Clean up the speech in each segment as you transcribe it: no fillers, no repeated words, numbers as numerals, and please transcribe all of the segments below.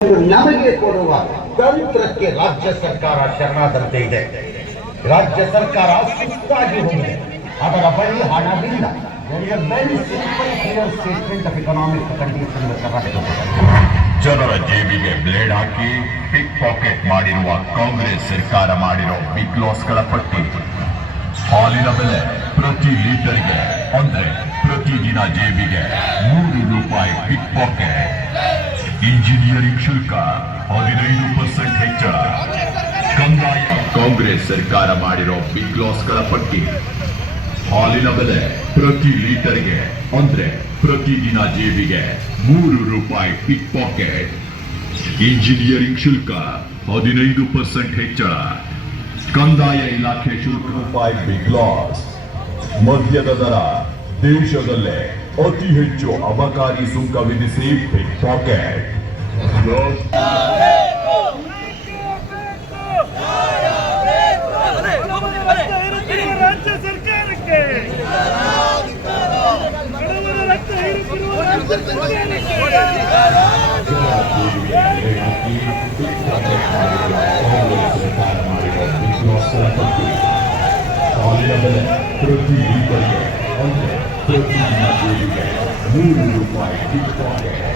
ನಮಗೆ ಕೊಡುವ ತಂತ್ರಕ್ಕೆ ರಾಜ್ಯ ಸರ್ಕಾರ ಶರಣಾದಂತೆ ಇದೆ. ರಾಜ್ಯ ಸರ್ಕಾರ ಸುಸ್ತಾಗಿ ಹೋಗಿದೆ. ಅದರ ಬಳಿ ಹಣವಿಲ್ಲ. Very simple clear statement of economic condition Karnataka. ಜನರ ಜೇಬಿಗೆ ಬ್ಲೇಡ್ ಹಾಕಿ ಪಿಕ್ ಪಾಕೆಟ್ ಮಾಡಿರುವ ಕಾಂಗ್ರೆಸ್ ಸರ್ಕಾರ ಮಾಡಿರೋ ಬಿಗ್ ಲಾಸ್ಗಳ ಪಟ್ಟಿ. ಹಾಲಿನ ಬೆಲೆ ಪ್ರತಿ ಲೀಟರ್ಗೆ ಅಂದ್ರೆ ಪ್ರತಿದಿನ ಜೇಬಿಗೆ 3 ರೂಪಾಯಿ ಪಿಕ್ ಪಾಕೆಟ್. ಇಂಜಿನಿಯರಿಂಗ್ ಶುಲ್ಕ 15% ಹೆಚ್ಚಳ. ಕಂದಾಯ ಕಾಂಗ್ರೆಸ್ ಸರ್ಕಾರ ಮಾಡಿರೋ ಬಿಗ್ ಲಾಸ್ಗಳ ಪಟ್ಟಿ. ಹಾಲಿನ ಬೆಲೆ ಪ್ರತಿ ಲೀಟರ್ಗೆ ಅಂದ್ರೆ ಪ್ರತಿದಿನ ಜೇಬಿಗೆ 3 ರೂಪಾಯಿ ಪಿಕ್ ಪಾಕೆಟ್. ಇಂಜಿನಿಯರಿಂಗ್ ಶುಲ್ಕ 15% ಹೆಚ್ಚಳ. ಕಂದಾಯ ಇಲಾಖೆ ಶುಲ್ಕ ರೂಪಾಯಿ ಬಿಗ್ ಲಾಸ್. ಮದ್ಯದ ದರ ದೇಶದಲ್ಲೇ ಅತಿ ಹೆಚ್ಚು ಅಬಕಾರಿ ಸುಂಕ ವಿಧಿಸಿ ಪಿಕ್ ಪಾಕೆಟ್. ರಾಜ್ಯ ಸರ್ಕಾರಕ್ಕೆ ಪ್ರತಿ ಲೀಟರ್ಗೆ ಅಂದ್ರೆ ಪ್ರತಿದಿನ ಜೇಬಿಗೆ 3 ರೂಪಾಯಿ ಪಿಕ್ ಪಾಕೆಟ್.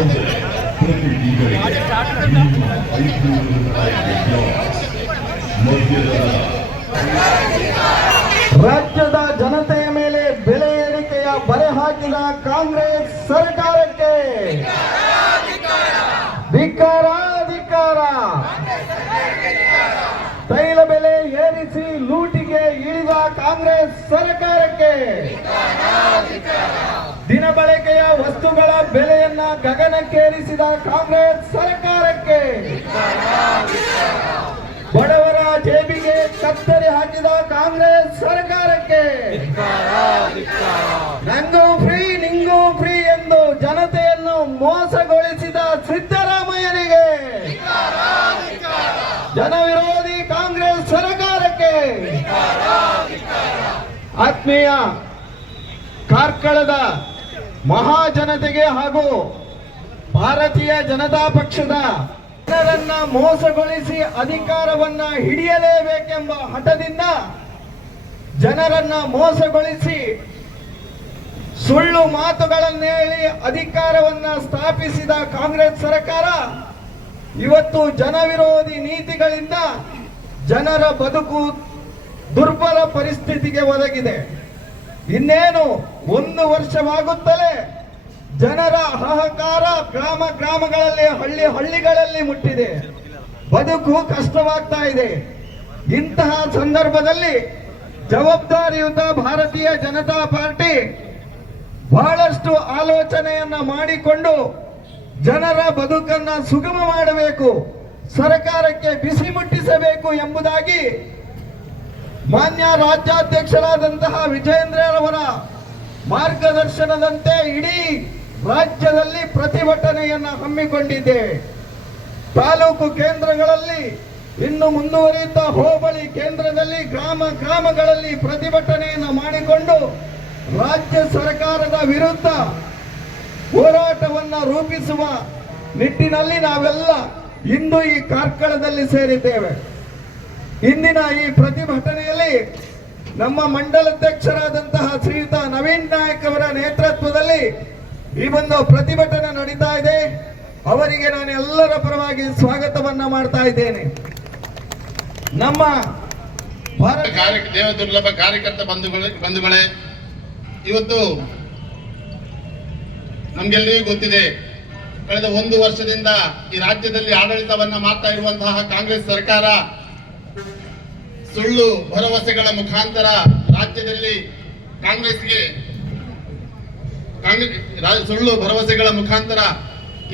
ಅಂದ್ರೆ ಪ್ರತಿ ಲೀಟರ್ಗೆ 500 ರೂಪಾಯಿ ಬಿಗ್ ಲಾಸ್. ಮದ್ಯದ ರಾಜ್ಯದ ಜನತೆಯ ಮೇಲೆ ಬೆಲೆ ಏರಿಕೆಯ ಬರೆ ಹಾಕಿದ ಕಾಂಗ್ರೆಸ್ ಸರ್ಕಾರಕ್ಕೆ ಧಿಕ್ಕಾರ ಧಿಕ್ಕಾರ. ತೈಲ ಬೆಲೆ ಏರಿಸಿ ಲೂಟಿಗೆ ಇಳಿದ ಕಾಂಗ್ರೆಸ್ ಸರ್ಕಾರಕ್ಕೆ, ದಿನಬಳಕೆಯ ವಸ್ತುಗಳ ಬೆಲೆಯನ್ನ ಗಗನಕ್ಕೇರಿಸಿದ ಕಾಂಗ್ರೆಸ್ ಸರ್ಕಾರಕ್ಕೆ, ಬಡವರ ಜೇಬಿಗೆ ಕತ್ತರಿ ಹಾಕಿದ ಕಾಂಗ್ರೆಸ್ ಸರ್ಕಾರಕ್ಕೆ, ನಂಗೂ ಫ್ರೀ ನಿಂಗೂ ಫ್ರೀ ಎಂದು ಜನತೆಯನ್ನು ಮೋಸಗೊಳಿಸಿದ ಸಿದ್ದರಾಮಯ್ಯನಿಗೆ, ಜನವಿರೋಧಿ ಕಾಂಗ್ರೆಸ್ ಸರ್ಕಾರಕ್ಕೆ, ಆತ್ಮೀಯ ಕಾರ್ಕಳದ ಮಹಾಜನತೆಗೆ ಹಾಗೂ ಭಾರತೀಯ ಜನತಾ ಪಕ್ಷದ ಜನರನ್ನ ಮೋಸಗೊಳಿಸಿ ಅಧಿಕಾರವನ್ನ ಹಿಡಿಯಲೇಬೇಕೆಂಬ ಹಠದಿಂದ ಜನರನ್ನ ಮೋಸಗೊಳಿಸಿ ಸುಳ್ಳು ಮಾತುಗಳನ್ನು ಹೇಳಿ ಅಧಿಕಾರವನ್ನ ಸ್ಥಾಪಿಸಿದ ಕಾಂಗ್ರೆಸ್ ಸರ್ಕಾರ ಇವತ್ತು ಜನವಿರೋಧಿ ನೀತಿಗಳಿಂದ ಜನರ ಬದುಕು ದುರ್ಬಲ ಪರಿಸ್ಥಿತಿಗೆ ಒದಗಿದೆ. ಇನ್ನೇನು 1 ವರ್ಷವಾಗುತ್ತಲೇ ಜನರ ಹಾಹಾಕಾರ ಗ್ರಾಮ ಗ್ರಾಮಗಳಲ್ಲಿ ಹಳ್ಳಿಗಳಲ್ಲಿ ಮುಟ್ಟಿದೆ. ಬದುಕು ಕಷ್ಟವಾಗ್ತಾ ಇದೆ. ಇಂತಹ ಸಂದರ್ಭದಲ್ಲಿ ಜವಾಬ್ದಾರಿಯುತ ಭಾರತೀಯ ಜನತಾ ಪಾರ್ಟಿ ಬಹಳಷ್ಟು ಆಲೋಚನೆಯನ್ನ ಮಾಡಿಕೊಂಡು ಜನರ ಬದುಕನ್ನ ಸುಗಮ ಮಾಡಬೇಕು, ಸರ್ಕಾರಕ್ಕೆ ಬಿಸಿ ಮುಟ್ಟಿಸಬೇಕು ಎಂಬುದಾಗಿ ಮಾನ್ಯ ರಾಜ್ಯಾಧ್ಯಕ್ಷರಾದಂತಹ ವಿಜಯೇಂದ್ರರವರ ಮಾರ್ಗದರ್ಶನದಂತೆ ಇಡೀ ರಾಜ್ಯದಲ್ಲಿ ಪ್ರತಿಭಟನೆಯನ್ನ ಹಮ್ಮಿಕೊಂಡಿದ್ದೇವೆ. ತಾಲೂಕು ಕೇಂದ್ರಗಳಲ್ಲಿ ಇನ್ನು ಮುಂದುವರಿಯುತ್ತಾ ಹೋಬಳಿ ಕೇಂದ್ರದಲ್ಲಿ ಗ್ರಾಮಗಳಲ್ಲಿ ಪ್ರತಿಭಟನೆಯನ್ನು ಮಾಡಿಕೊಂಡು ರಾಜ್ಯ ಸರ್ಕಾರದ ವಿರುದ್ಧ ಹೋರಾಟವನ್ನು ರೂಪಿಸುವ ನಿಟ್ಟಿನಲ್ಲಿ ನಾವೆಲ್ಲ ಇಂದು ಈ ಕಾರ್ಕಳದಲ್ಲಿ ಸೇರಿದ್ದೇವೆ. ಇಂದಿನ ಈ ಪ್ರತಿಭಟನೆಯಲ್ಲಿ ನಮ್ಮ ಮಂಡಲಾಧ್ಯಕ್ಷರಾದಂತಹ ಶ್ರೀಯುತ ನವೀನ್ ನಾಯಕ್ ಅವರ ನೇತೃತ್ವದಲ್ಲಿ ಈ ಒಂದು ಪ್ರತಿಭಟನೆ ನಡೀತಾ ಇದೆ. ಅವರಿಗೆ ನಾನು ಎಲ್ಲರ ಪರವಾಗಿ ಸ್ವಾಗತವನ್ನ ಮಾಡ್ತಾ ಇದ್ದೇನೆ. ನಮ್ಮ ದೇವ ದುರ್ಲಭ ಕಾರ್ಯಕರ್ತ ಬಂಧುಗಳೇ, ಇವತ್ತು ನಮ್ಗೆಲ್ಲರಿಗೂ ಗೊತ್ತಿದೆ, ಕಳೆದ 1 ವರ್ಷದಿಂದ ಈ ರಾಜ್ಯದಲ್ಲಿ ಆಡಳಿತವನ್ನ ಮಾಡ್ತಾ ಇರುವಂತಹ ಕಾಂಗ್ರೆಸ್ ಸರ್ಕಾರ ಸುಳ್ಳು ಭರವಸೆಗಳ ಮುಖಾಂತರ ರಾಜ್ಯದಲ್ಲಿ ಸುಳ್ಳು ಭರವಸೆಗಳ ಮುಖಾಂತರ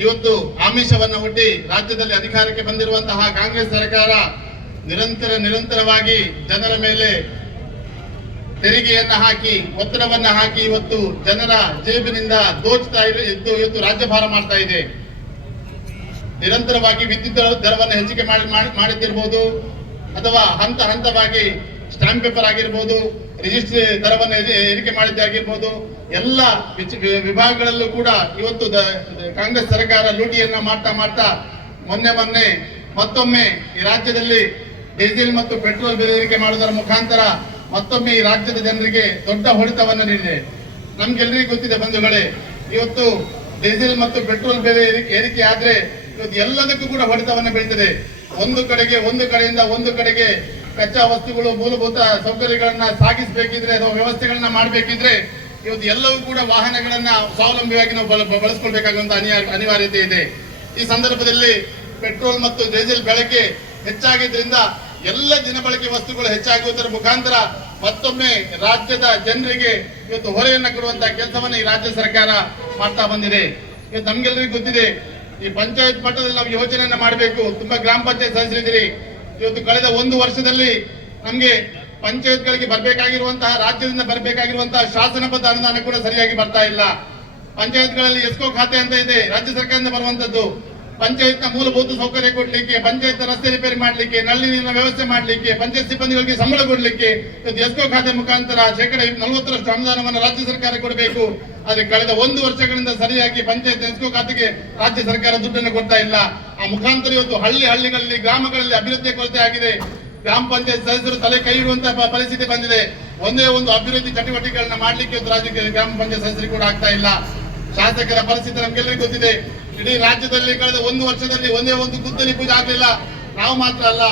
ಇವತ್ತು ಆಮಿಷವನ್ನು ಹುಟ್ಟಿ ರಾಜ್ಯದಲ್ಲಿ ಅಧಿಕಾರಕ್ಕೆ ಬಂದಿರುವಂತಹ ಕಾಂಗ್ರೆಸ್ ಸರ್ಕಾರ ನಿರಂತರವಾಗಿ ಜನರ ಮೇಲೆ ತೆರಿಗೆಯನ್ನ ಹಾಕಿ ಒತ್ತಡವನ್ನ ಹಾಕಿ ಇವತ್ತು ಜನರ ಜೇಬಿನಿಂದ ದೋಚ್ತಾ ಇವತ್ತು ರಾಜ್ಯಭಾರ ಮಾಡ್ತಾ ಇದೆ. ನಿರಂತರವಾಗಿ ವಿದ್ಯುತ್ ದರವನ್ನು ಹೆಚ್ಚಿಗೆ ಮಾಡಿದ್ದಿರಬಹುದು, ಅಥವಾ ಹಂತವಾಗಿ ಸ್ಟಾಂಪ್ ಪೇಪರ್ ಆಗಿರ್ಬೋದು, ರಿಜಿಸ್ಟ್ರಿ ದರವನ್ನು ಏರಿಕೆ ಮಾಡಿದ್ದಾಗಿರ್ಬೋದು, ಎಲ್ಲ ವಿಭಾಗಗಳಲ್ಲೂ ಕೂಡ ಇವತ್ತು ಕಾಂಗ್ರೆಸ್ ಸರ್ಕಾರ ಲೂಟಿಯನ್ನ ಮಾಡ್ತಾ ಮೊನ್ನೆ ಮತ್ತೊಮ್ಮೆ ಈ ರಾಜ್ಯದಲ್ಲಿ ಡೀಸೆಲ್ ಮತ್ತು ಪೆಟ್ರೋಲ್ ಬೆಲೆ ಏರಿಕೆ ಮಾಡುವುದರ ಮುಖಾಂತರ ಮತ್ತೊಮ್ಮೆ ಈ ರಾಜ್ಯದ ಜನರಿಗೆ ದೊಡ್ಡ ಹೊಡೆತವನ್ನು ನೀಡಿದೆ. ನಮ್ಗೆಲ್ಲರಿಗೂ ಗೊತ್ತಿದೆ ಬಂಧುಗಳೇ, ಇವತ್ತು ಡೀಸೆಲ್ ಮತ್ತು ಪೆಟ್ರೋಲ್ ಬೆಲೆ ಏರಿಕೆ ಆದ್ರೆ ಇವತ್ತು ಎಲ್ಲದಕ್ಕೂ ಕೂಡ ಹೊಡೆತವನ್ನು ಬೀಳ್ತದೆ. ಒಂದು ಕಡೆಯಿಂದ ಒಂದು ಕಡೆಗೆ ಕಚ್ಚಾ ವಸ್ತುಗಳು, ಮೂಲಭೂತ ಸೌಕರ್ಯಗಳನ್ನ ಸಾಗಿಸಬೇಕಿದ್ರೆ ಅಥವಾ ವ್ಯವಸ್ಥೆಗಳನ್ನ ಮಾಡಬೇಕಿದ್ರೆ ಇವತ್ತು ಎಲ್ಲವೂ ಕೂಡ ವಾಹನಗಳನ್ನ ಸ್ವಾವಲಂಬಿಯಾಗಿ ನಾವು ಬಳಸ್ಕೊಳ್ಬೇಕಾಗುವಂತ ಅನಿವಾರ್ಯತೆ ಇದೆ. ಈ ಸಂದರ್ಭದಲ್ಲಿ ಪೆಟ್ರೋಲ್ ಮತ್ತು ಡೀಸೆಲ್ ಬಳಕೆ ಹೆಚ್ಚಾಗಿದ್ರಿಂದ ಎಲ್ಲ ದಿನಬಳಕೆ ವಸ್ತುಗಳು ಹೆಚ್ಚಾಗುವುದರ ಮುಖಾಂತರ ಮತ್ತೊಮ್ಮೆ ರಾಜ್ಯದ ಜನರಿಗೆ ಇವತ್ತು ಹೊರೆಯನ್ನ ಕೊಡುವಂತಹ ಕೆಲಸವನ್ನು ಈ ರಾಜ್ಯ ಸರ್ಕಾರ ಮಾಡ್ತಾ ಬಂದಿದೆ. ಇವತ್ತು ನಮ್ಗೆಲ್ಲರಿಗೂ ಗೊತ್ತಿದೆ, ಈ ಪಂಚಾಯತ್ ಮಟ್ಟದಲ್ಲಿ ನಾವು ಯೋಜನೆಯನ್ನ ಮಾಡಬೇಕು. ತುಂಬಾ ಗ್ರಾಮ ಪಂಚಾಯತ್ ಸದಸ್ಯರಿದ್ದೀರಿ. ಇವತ್ತು ಕಳೆದ 1 ವರ್ಷದಲ್ಲಿ ನಮ್ಗೆ ಪಂಚಾಯತ್ಗಳಿಗೆ ಬರಬೇಕಾಗಿರುವಂತಹ, ರಾಜ್ಯದಿಂದ ಬರಬೇಕಾಗಿರುವಂತಹ ಶಾಸನಬದ್ಧ ಅನುದಾನ ಕೂಡ ಸರಿಯಾಗಿ ಬರ್ತಾ ಇಲ್ಲ. ಪಂಚಾಯತ್ಗಳಲ್ಲಿ ಎಸ್ಕೋ ಖಾತೆ ಅಂತ ಇದೆ, ರಾಜ್ಯ ಸರ್ಕಾರದಿಂದ ಬರುವಂತದ್ದು. ಪಂಚಾಯತ್ನ ಮೂಲಭೂತ ಸೌಕರ್ಯ ಕೊಡ್ಲಿಕ್ಕೆ, ಪಂಚಾಯತ್ ರಸ್ತೆ ರಿಪೇರಿ ಮಾಡ್ಲಿಕ್ಕೆ, ನಲ್ಲಿ ನೀರಿನ ವ್ಯವಸ್ಥೆ ಮಾಡ್ಲಿಕ್ಕೆ, ಪಂಚಾಯತ್ ಸಿಬ್ಬಂದಿಗಳಿಗೆ ಸಂಬಳ ಕೊಡ್ಲಿಕ್ಕೆ ಇವತ್ತು ಎಸ್ಕೋ ಖಾತೆ ಮುಖಾಂತರ 40% ಅನುದಾನವನ್ನು ರಾಜ್ಯ ಸರ್ಕಾರ ಕೊಡಬೇಕು. ಆದ್ರೆ ಕಳೆದ 1 ವರ್ಷಗಳಿಂದ ಸರಿಯಾಗಿ ಪಂಚಾಯತ್ ಎಸ್ಕೋ ಖಾತೆಗೆ ರಾಜ್ಯ ಸರ್ಕಾರ ದುಡ್ಡನ್ನು ಕೊಡ್ತಾ ಇಲ್ಲ. ಆ ಮುಖಾಂತರ ಇವತ್ತು ಹಳ್ಳಿಗಳಲ್ಲಿ, ಗ್ರಾಮಗಳಲ್ಲಿ ಅಭಿವೃದ್ಧಿ ಕೊರತೆ ಆಗಿದೆ. ಗ್ರಾಮ ಪಂಚಾಯತ್ ಸದಸ್ಯರು ತಲೆ ಕೈ ಇಡುವಂತಹ ಪರಿಸ್ಥಿತಿ ಬಂದಿದೆ. ಒಂದೇ ಒಂದು ಅಭಿವೃದ್ಧಿ ಚಟುವಟಿಕೆಗಳನ್ನ ಮಾಡ್ಲಿಕ್ಕೆ ರಾಜ್ಯಕ್ಕೆ ಗ್ರಾಮ ಪಂಚಾಯತ್ ಸದಸ್ಯರಿಗೆ ಕೂಡ ಆಗ್ತಾ ಇಲ್ಲ. ಶಾಸಕರ ಪರಿಸ್ಥಿತಿ ನಮ್ಗೆಲ್ಲರಿಗೂ ಗೊತ್ತಿದೆ. ಇಡೀ ರಾಜ್ಯದಲ್ಲಿ ಕಳೆದ 1 ವರ್ಷದಲ್ಲಿ ಒಂದೇ ಒಂದು ಗುದ್ದಲಿ ಪೂಜೆ ಆಗ್ಲಿಲ್ಲ. ನಾವು ಮಾತ್ರ ಅಲ್ಲ,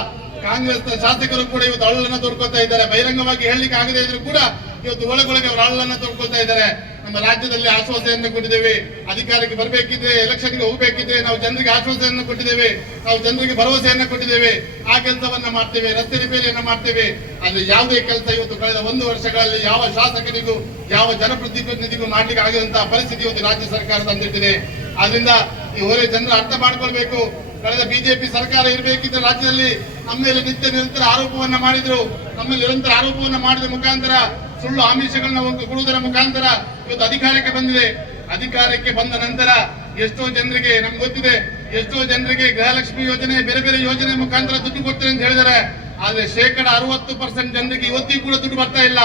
ಕಾಂಗ್ರೆಸ್ ಶಾಸಕರು ಕೂಡ ಇವತ್ತು ಅಳಲನ್ನ ತೋಡ್ಕೊಳ್ತಾ ಇದ್ದಾರೆ. ಬಹಿರಂಗವಾಗಿ ಹೇಳಲಿಕ್ಕೆ ಆಗದೇ ಇದ್ರು ಕೂಡ ಇವತ್ತು ಒಳಗೊಳಗೆ ಅವರು ಅಳಲನ್ನ ತೋಡ್ಕೊಳ್ತಾ ಇದ್ದಾರೆ. ನಮ್ಮ ರಾಜ್ಯದಲ್ಲಿ ಆಶ್ವಾಸನೆಯನ್ನು ಕೊಟ್ಟಿದ್ದೇವೆ. ಅಧಿಕಾರಕ್ಕೆ ಬರಬೇಕಿದ್ರೆ, ಎಲೆಕ್ಷನ್ಗೆ ಹೋಗಬೇಕಿದ್ರೆ ನಾವು ಜನರಿಗೆ ಆಶ್ವಾಸನೆಯನ್ನು ಕೊಟ್ಟಿದ್ದೇವೆ, ನಾವು ಜನರಿಗೆ ಭರವಸೆಯನ್ನ ಕೊಟ್ಟಿದ್ದೇವೆ. ಆ ಕೆಲಸವನ್ನ ಮಾಡ್ತೇವೆ, ರಸ್ತೆ ರಿಪೇರಿಯನ್ನ ಮಾಡ್ತೇವೆ. ಆದ್ರೆ ಯಾವುದೇ ಕೆಲಸ ಇವತ್ತು ಕಳೆದ 1 ವರ್ಷಗಳಲ್ಲಿ ಯಾವ ಶಾಸಕರಿಗೂ, ಯಾವ ಜನಪ್ರತಿನಿಧಿಗೂ ಮಾಡ್ಲಿಕ್ಕೆ ಆಗಿರುವಂತಹ ಪರಿಸ್ಥಿತಿ ಇವತ್ತು ರಾಜ್ಯ ಸರ್ಕಾರ ತಂದಿಟ್ಟಿದೆ. ಆದ್ರಿಂದ ಈ ಹೊರೆ ಜನರು ಅರ್ಥ ಮಾಡ್ಕೊಳ್ಬೇಕು. ಕಳೆದ ಬಿಜೆಪಿ ಸರ್ಕಾರ ಇರಬೇಕಿದ್ರೆ ರಾಜ್ಯದಲ್ಲಿ ನಮ್ಮ ಮೇಲೆ ನಿರಂತರ ಆರೋಪವನ್ನ ಮಾಡಿದ್ರು. ನಮ್ಮಲ್ಲಿ ನಿರಂತರ ಆರೋಪವನ್ನ ಮಾಡಿದ ಮುಖಾಂತರ, ಸುಳ್ಳು ಆಮಿಷಗಳನ್ನ ಕೊಡುವುದರ ಮುಖಾಂತರ ಇವತ್ತು ಅಧಿಕಾರಕ್ಕೆ ಬಂದಿದೆ. ಅಧಿಕಾರಕ್ಕೆ ಬಂದ ನಂತರ ಎಷ್ಟೋ ಜನರಿಗೆ ನಮ್ಗೆ ಗೊತ್ತಿದೆ, ಎಷ್ಟೋ ಜನರಿಗೆ ಗೃಹಲಕ್ಷ್ಮಿ ಯೋಜನೆ, ಬೇರೆ ಬೇರೆ ಯೋಜನೆ ಮುಖಾಂತರ ದುಡ್ಡು ಕೊಡ್ತೇನೆ ಅಂತ ಹೇಳಿದ್ದಾರೆ. ಆದ್ರೆ 60% ಜನರಿಗೆ ಇವತ್ತಿಗೂ ಕೂಡ ದುಡ್ಡು ಬರ್ತಾ ಇಲ್ಲ.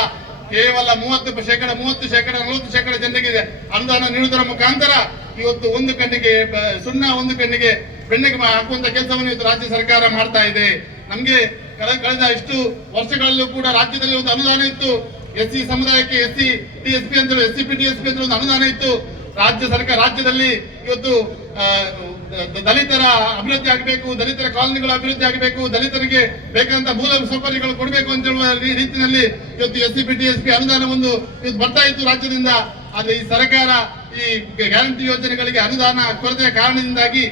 ಕೇವಲ 30%, 40% ಜನರಿಗೆ ಅನುದಾನ ನೀಡುವುದರ ಮುಖಾಂತರ ಇವತ್ತು ಒಂದು ಕಣ್ಣಿಗೆ ಸುಣ್ಣ, ಒಂದು ಕಣ್ಣಿಗೆ ಬೆಣ್ಣೆಗೆ ಹಾಕುವಂತ ಕೆಲಸವನ್ನು ಇವತ್ತು ರಾಜ್ಯ ಸರ್ಕಾರ ಮಾಡ್ತಾ ಇದೆ. ನಮ್ಗೆ ಕಳೆದ ಇಷ್ಟು ವರ್ಷಗಳಲ್ಲೂ ಕೂಡ ರಾಜ್ಯದಲ್ಲಿ ಒಂದು ಅನುದಾನ ಇತ್ತು. ಎಸ್ಸಿ ಸಮುದಾಯಕ್ಕೆ SC PTSP ಅಂತ ಒಂದು ಅನುದಾನ ಇತ್ತು. ರಾಜ್ಯದಲ್ಲಿ ಇವತ್ತು ದಲಿತರ ಅಭಿವೃದ್ಧಿ ಆಗಬೇಕು, ದಲಿತರ ಕಾಲೋನಿಗಳ ಅಭಿವೃದ್ಧಿ ಆಗಬೇಕು, ದಲಿತರಿಗೆ ಬೇಕಾದಂತ ಮೂಲ ಸೌಕರ್ಯಗಳು ಕೊಡಬೇಕು ಅಂತ ಹೇಳುವ ರೀತಿಯಲ್ಲಿ ಇವತ್ತು SC PTSP ಅನುದಾನ ಒಂದು ಇವತ್ತು ಬರ್ತಾ ಇತ್ತು ರಾಜ್ಯದಿಂದ. ಆದ್ರೆ ಈ ಸರ್ಕಾರ ಈ ಗ್ಯಾರಂಟಿ ಯೋಜನೆಗಳಿಗೆ ಅನುದಾನ ಕೊರತೆಯ ಕಾರಣದಿಂದಾಗಿ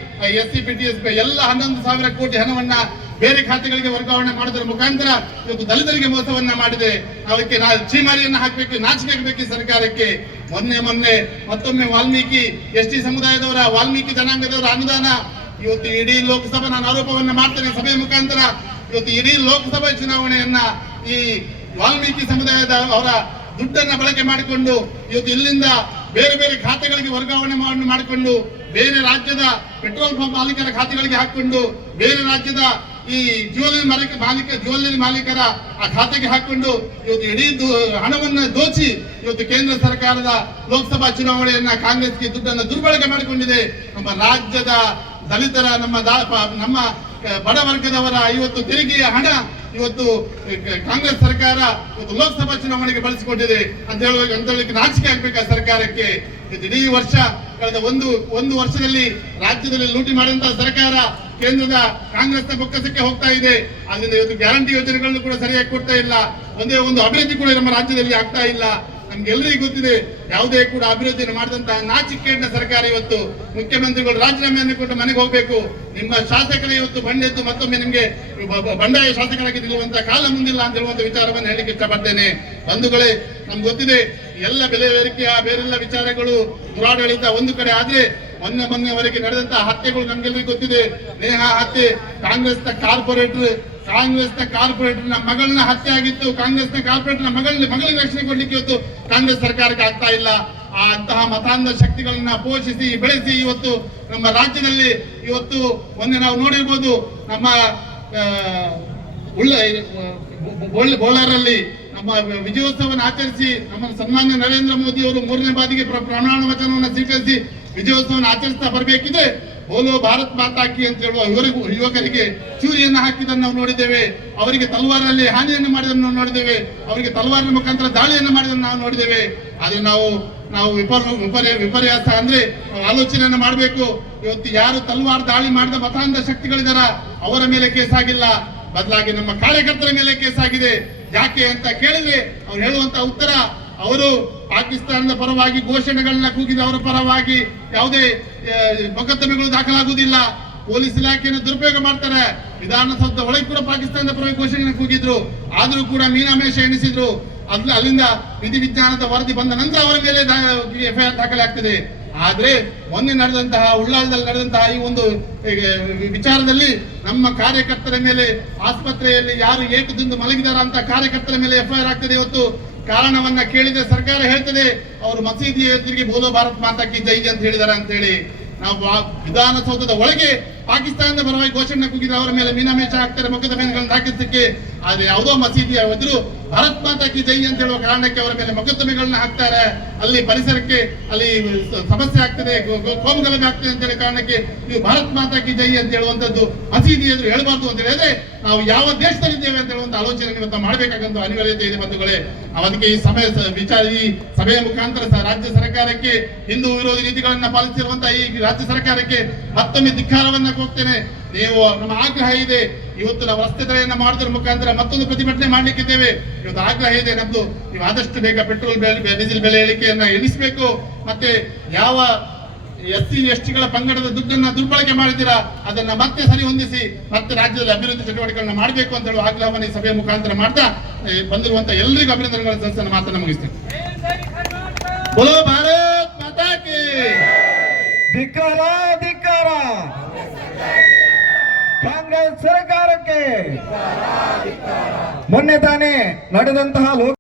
SC PTSP ಎಲ್ಲ 11,000 ಕೋಟಿ ಹಣವನ್ನ ಬೇರೆ ಖಾತೆಗಳಿಗೆ ವರ್ಗಾವಣೆ ಮಾಡೋದ್ರ ಮುಖಾಂತರ ಇವತ್ತು ದಲಿತರಿಗೆ ಮೋಸವನ್ನ ಮಾಡಿದೆ. ಅದಕ್ಕೆ ಚೀಮಾರಿಯನ್ನ ಹಾಕಬೇಕು, ನಾಚಿಕೆ ಆಗಬೇಕು ಸರ್ಕಾರಕ್ಕೆ. ಮೊನ್ನೆ ಮತ್ತೊಮ್ಮೆ ವಾಲ್ಮೀಕಿ ST ಸಮುದಾಯದವರ, ವಾಲ್ಮೀಕಿ ಜನಾಂಗದವರ ಅನುದಾನ ಇವತ್ತು ಇಡೀ ಲೋಕಸಭಾ, ನಾನು ಆರೋಪವನ್ನ ಮಾಡ್ತೇನೆ ಸಭೆಯ ಮುಖಾಂತರ, ಇವತ್ತು ಇಡೀ ಲೋಕಸಭಾ ಚುನಾವಣೆಯನ್ನ ಈ ವಾಲ್ಮೀಕಿ ಸಮುದಾಯದ ಅವರ ದುಡ್ಡನ್ನ ಬಳಕೆ ಮಾಡಿಕೊಂಡು ಇವತ್ತು ಇಲ್ಲಿಂದ ಬೇರೆ ಬೇರೆ ಖಾತೆಗಳಿಗೆ ವರ್ಗಾವಣೆ ಮಾಡಿಕೊಂಡು, ಬೇರೆ ರಾಜ್ಯದ ಪೆಟ್ರೋಲ್ ಪಂಪ್ ಮಾಲೀಕರ ಖಾತೆಗಳಿಗೆ ಹಾಕೊಂಡು, ಬೇರೆ ರಾಜ್ಯದ ಈ ಜ್ಯುವೆಲ್ಲರಿ ಮಾಲೀಕರ ಆ ಖಾತೆಗೆ ಹಾಕೊಂಡು ಇವತ್ತು ಇಡೀ ಹಣವನ್ನ ದೋಚಿ ಇವತ್ತು ಕೇಂದ್ರ ಸರ್ಕಾರದ ಲೋಕಸಭಾ ಚುನಾವಣೆಯನ್ನ ಕಾಂಗ್ರೆಸ್ಗೆ ದುಡ್ಡನ್ನು ದುರ್ಬಳಕೆ ಮಾಡಿಕೊಂಡಿದೆ. ನಮ್ಮ ರಾಜ್ಯದ ದಲಿತರ, ನಮ್ಮ ಬಡ ವರ್ಗದವರ ಇವತ್ತು ತೆರಿಗೆಯ ಹಣ ಇವತ್ತು ಕಾಂಗ್ರೆಸ್ ಸರ್ಕಾರ ಇವತ್ತು ಲೋಕಸಭಾ ಚುನಾವಣೆಗೆ ಬಳಸಿಕೊಂಡಿದೆ ಅಂತ ಹೇಳಲಿಕ್ಕೆ ನಾಚಿಕೆ ಆಗ್ಬೇಕಾ ಸರ್ಕಾರಕ್ಕೆ. ಇಡೀ ವರ್ಷ ಕಳೆದ ಒಂದು ವರ್ಷದಲ್ಲಿ ರಾಜ್ಯದಲ್ಲಿ ಲೂಟಿ ಮಾಡಿದಂತಹ ಸರ್ಕಾರ ಕೇಂದ್ರದ ಕಾಂಗ್ರೆಸ್ನ ಬೊಕ್ಕಸಕ್ಕೆ ಹೋಗ್ತಾ ಇದೆ. ಅದರಿಂದ ಇವತ್ತು ಗ್ಯಾರಂಟಿ ಯೋಜನೆಗಳನ್ನು ಕೂಡ ಸರಿಯಾಗಿ ಕೊಡ್ತಾ ಇಲ್ಲ. ಒಂದೇ ಒಂದು ಅಭಿವೃದ್ಧಿ ಕೂಡ ನಮ್ಮ ರಾಜ್ಯದಲ್ಲಿ ಆಗ್ತಾ ಇಲ್ಲ. ನಮ್ಗೆಲ್ಲರಿಗೂ ಗೊತ್ತಿದೆ, ಯಾವುದೇ ಕೂಡ ಅಭಿವೃದ್ಧಿಯನ್ನು ಮಾಡಿದಂತಹ ನಾಚಿಕೆಯ ಸರ್ಕಾರ ಇವತ್ತು ಮುಖ್ಯಮಂತ್ರಿಗಳು ರಾಜೀನಾಮೆಯನ್ನು ಕೊಟ್ಟು ಮನೆಗೆ ಹೋಗ್ಬೇಕು. ನಿಮ್ಮ ಶಾಸಕರೇ ಇವತ್ತು ಬಂಡೆದ್ದು ಮತ್ತೊಮ್ಮೆ ನಿಮ್ಗೆ ಬಂಡಾಯ ಶಾಸಕರಾಗಿ ನಿಲ್ಲುವಂತಹ ಕಾಲ ಮುಂದಿಲ್ಲ ಅಂತ ಹೇಳುವಂತ ವಿಚಾರವನ್ನು ಹೇಳಲಿಕ್ಕೆ ಇಷ್ಟಪಡ್ತೇನೆ. ಬಂಧುಗಳೇ, ನಮ್ಗೆ ಗೊತ್ತಿದೆ ಎಲ್ಲ ಬೆಲೆ ಏರಿಕೆಯ ಬೇರೆಲ್ಲ ವಿಚಾರಗಳು, ದುರಾಡಳಿತ ಒಂದು ಕಡೆ ಆದ್ರೆ ಮೊನ್ನೆವರೆಗೆ ನಡೆದಂತಹ ಹತ್ಯೆಗಳು ನಮ್ಗೆಲ್ಲರಿಗೂ ಗೊತ್ತಿದೆ. ನೇಹಾ ಹತ್ಯೆ, ಕಾಂಗ್ರೆಸ್ನ ಕಾರ್ಪೊರೇಟರ್ನ ಮಗಳನ್ನ ಹತ್ಯೆ ಆಗಿತ್ತು. ಕಾಂಗ್ರೆಸ್ನ ಕಾರ್ಪೊರೇಟರ್ನ ಮಗಳಿಗೆ ರಕ್ಷಣೆ ಕೊಡ್ಲಿಕ್ಕೆ ಇವತ್ತು ಕಾಂಗ್ರೆಸ್ ಸರ್ಕಾರಕ್ಕೆ ಆಗ್ತಾ ಇಲ್ಲ. ಅಂತಹ ಮತಾಂಧ ಶಕ್ತಿಗಳನ್ನ ಪೋಷಿಸಿ ಬೆಳೆಸಿ ಇವತ್ತು ನಮ್ಮ ರಾಜ್ಯದಲ್ಲಿ ಇವತ್ತು ಮೊನ್ನೆ ನಾವು ನೋಡಿರ್ಬೋದು, ನಮ್ಮ ಬೋಳಾರಲ್ಲಿ ನಮ್ಮ ನಮ್ಮ ವಿಜಯೋತ್ಸವವನ್ನು ಆಚರಿಸಿ ನಮ್ಮ ಸನ್ಮಾನ್ಯ ನರೇಂದ್ರ ಮೋದಿ ಅವರು 3ನೇ ಬಾರಿಗೆ ಪ್ರಮಾಣ ವಚನವನ್ನು ಸ್ವೀಕರಿಸಿ ವಿಜಯೋತ್ಸವವನ್ನು ಆಚರಿಸ್ತಾ ಬರಬೇಕಿದೆ. ಬೋಲೋ ಭಾರತ್ ಮಾತಾ ಕಿ ಅಂತ ಹೇಳುವ ಯುವಕರಿಗೆ ಚೂರಿಯನ್ನು ಹಾಕಿದ್ದನ್ನು ನಾವು ನೋಡಿದ್ದೇವೆ. ಅವರಿಗೆ ತಲವಾರಲ್ಲಿ ಹಾನಿಯನ್ನು ಮಾಡಿದನ್ನು ನಾವು ನೋಡಿದ್ದೇವೆ. ಅವರಿಗೆ ತಲವಾರಿನ ಮುಖಾಂತರ ದಾಳಿಯನ್ನು ಮಾಡಿದನ್ನು ನಾವು ನೋಡಿದ್ದೇವೆ. ಆದ್ರೆ ನಾವು ವಿಪರ್ಯಾಸ ಅಂದ್ರೆ ಆಲೋಚನೆಯನ್ನು ಮಾಡಬೇಕು. ಇವತ್ತು ಯಾರು ತಲವಾರು ದಾಳಿ ಮಾಡಿದ ಮತಾಂಧ ಶಕ್ತಿಗಳಿದಾರ ಅವರ ಮೇಲೆ ಕೇಸ್ ಆಗಿಲ್ಲ, ಬದಲಾಗಿ ನಮ್ಮ ಕಾರ್ಯಕರ್ತರ ಮೇಲೆ ಕೇಸ್ ಆಗಿದೆ. ಯಾಕೆ ಅಂತ ಕೇಳಿದ್ರೆ ಅವ್ರು ಹೇಳುವಂತ ಉತ್ತರ, ಅವರು ಪಾಕಿಸ್ತಾನದ ಪರವಾಗಿ ಘೋಷಣೆಗಳನ್ನ ಕೂಗಿದ ಅವರ ಪರವಾಗಿ ಯಾವುದೇ ಮೊಕದ್ದಮೆಗಳು ದಾಖಲಾಗುವುದಿಲ್ಲ. ಪೊಲೀಸ್ ಇಲಾಖೆಯನ್ನು ದುರುಪಯೋಗ ಮಾಡ್ತಾರೆ. ವಿಧಾನಸೌಧದ ಒಳಗೆ ಕೂಡ ಪಾಕಿಸ್ತಾನದ ಪರವಾಗಿ ಘೋಷಣೆ ಕೂಗಿದ್ರು, ಆದ್ರೂ ಕೂಡ ಮೀನಾಮೇಷ ಎಣಿಸಿದ್ರು. ಅಲ್ಲಿಂದ ವಿಧಿವಿಜ್ಞಾನದ ವರದಿ ಬಂದ ನಂತರ ಅವರ ಮೇಲೆ ಎಫ್ಐಆರ್ ದಾಖಲೆ ಆಗ್ತದೆ. ಆದ್ರೆ ಮೊನ್ನೆ ನಡೆದಂತಹ ಉಳ್ಳಾಲದಲ್ಲಿ ನಡೆದಂತಹ ಈ ಒಂದು ವಿಚಾರದಲ್ಲಿ ನಮ್ಮ ಕಾರ್ಯಕರ್ತರ ಮೇಲೆ ಆಸ್ಪತ್ರೆಯಲ್ಲಿ ಯಾರು ಏಕದಿಂದ ಮಲಗಿದಾರ ಅಂತ ಕಾರ್ಯಕರ್ತರ ಮೇಲೆ ಎಫ್ಐಆರ್ ಆಗ್ತದೆ. ಇವತ್ತು ಕಾರಣವನ್ನ ಕೇಳಿದ್ರೆ ಸರ್ಕಾರ ಹೇಳ್ತದೆ ಅವರು ಮಸೀದಿಯ ಎದುರಿಗೆ ಬೋಲೋ ಭಾರತ್ ಮಾತಾ ಕಿ ಜೈ ಅಂತ ಹೇಳಿದಾರೆ ಅಂತ ಹೇಳಿ. ನಾವು ವಿಧಾನಸೌಧದ ಒಳಗೆ ಪಾಕಿಸ್ತಾನದ ಪರವಾಗಿ ಘೋಷಣೆ ಕೂಗಿದ್ರೆ ಅವರ ಮೇಲೆ ಮೀನಾಮೇಷ ಹಾಕ್ತಾರೆ, ಮೊಕದ್ದಮೆಗಳನ್ನು ದಾಖಲಿಸಲಿಕ್ಕೆ. ಆದ್ರೆ ಯಾವುದೋ ಮಸೀದಿಯ ಎದುರು ಭಾರತ್ ಮಾತಾ ಕಿ ಜೈ ಅಂತ ಹೇಳುವ ಕಾರಣಕ್ಕೆ ಅವರ ಮೇಲೆ ಮೊಕದ್ದಮೆಗಳನ್ನ ಹಾಕ್ತಾರೆ. ಅಲ್ಲಿ ಪರಿಸರಕ್ಕೆ ಅಲ್ಲಿ ಸಮಸ್ಯೆ ಆಗ್ತದೆ, ಕೋಮುಗಲಭೆ ಆಗ್ತದೆ ಅಂತ ಹೇಳಿ ಕಾರಣಕ್ಕೆ ನೀವು ಭಾರತ್ ಮಾತಾ ಕಿ ಜೈ ಅಂತ ಹೇಳುವಂತದ್ದು ಮಸೀದಿ ಎದುರು ಹೇಳಬಾರ್ದು ಅಂತ ಹೇಳಿದ್ರೆ ನಾವು ಯಾವ ದೇಶದಲ್ಲಿದ್ದೇವೆ ಅಂತ ಹೇಳುವಂತ ಆಲೋಚನೆ ಇವತ್ತು ಮಾಡಬೇಕಾದಂತ ಅನಿವಾರ್ಯತೆ ಇದೆ ಬಂಧುಗಳೇ. ಅದಕ್ಕೆ ಈ ಸಭೆಯ ಮುಖಾಂತರ ರಾಜ್ಯ ಸರ್ಕಾರಕ್ಕೆ ಹಿಂದೂ ವಿರೋಧಿ ನೀತಿಗಳನ್ನ ಪಾಲಿಸಿರುವಂತಹ ಈ ರಾಜ್ಯ ಸರ್ಕಾರಕ್ಕೆ ಮತ್ತೊಮ್ಮೆ ಧಿಕ್ಕಾರವನ್ನ ಹೋಗ್ತೇನೆ. ನೀವು ನಮ್ಮ ಆಗ್ರಹ ಇದೆ, ಇವತ್ತು ನಾವು ರಸ್ತೆ ತಡೆಯನ್ನ ಮಾಡೋದ್ರ ಮುಖಾಂತರ ಮತ್ತೊಂದು ಪ್ರತಿಭಟನೆ ಮಾಡ್ಲಿಕ್ಕಿದ್ದೇವೆ. ಇವತ್ತು ಆಗ್ರಹ ಇದೆ ನಮ್ದು, ನೀವು ಆದಷ್ಟು ಬೇಗ ಪೆಟ್ರೋಲ್ ಡೀಸೆಲ್ ಬೆಲೆ ಇಳಿಕೆಯನ್ನ ಇಳಿಸಬೇಕು. ಮತ್ತೆ ಯಾವ SC STಗಳ ಪಂಗಡದ ದುಡ್ಡನ್ನ ದುರ್ಬಳಕೆ ಮಾಡಿದ್ದೀರಾ ಅದನ್ನ ಮತ್ತೆ ಸರಿ ಹೊಂದಿಸಿ ಮತ್ತೆ ರಾಜ್ಯದಲ್ಲಿ ಅಭಿವೃದ್ಧಿ ಚಟುವಟಿಕೆಗಳನ್ನ ಮಾಡಬೇಕು ಅಂತ ಹೇಳುವ ಆಗ್ರಹವನ್ನು ಈ ಸಭೆಯ ಮುಖಾಂತರ ಮಾಡ್ತಾ ಬಂದಿರುವಂತ ಎಲ್ಲರಿಗೂ ಅಭಿನಂದನೆಗಳ ಸಲ್ಲಿಸಿ ಮಾತನ್ನ ಮುಗಿಸ್ತೇನೆ. ಬೋಲೋ ಭಾರತ್ ಮಾತಾ ಕಿ ಧಿಕ್ಕಾರ ಧಿಕ್ಕಾರ ಕಾಂಗ್ರೆಸ್ ಸರ್ಕಾರಕ್ಕೆ. ಮೊನ್ನೆ ತಾನೇ ನಡೆದಂತಹ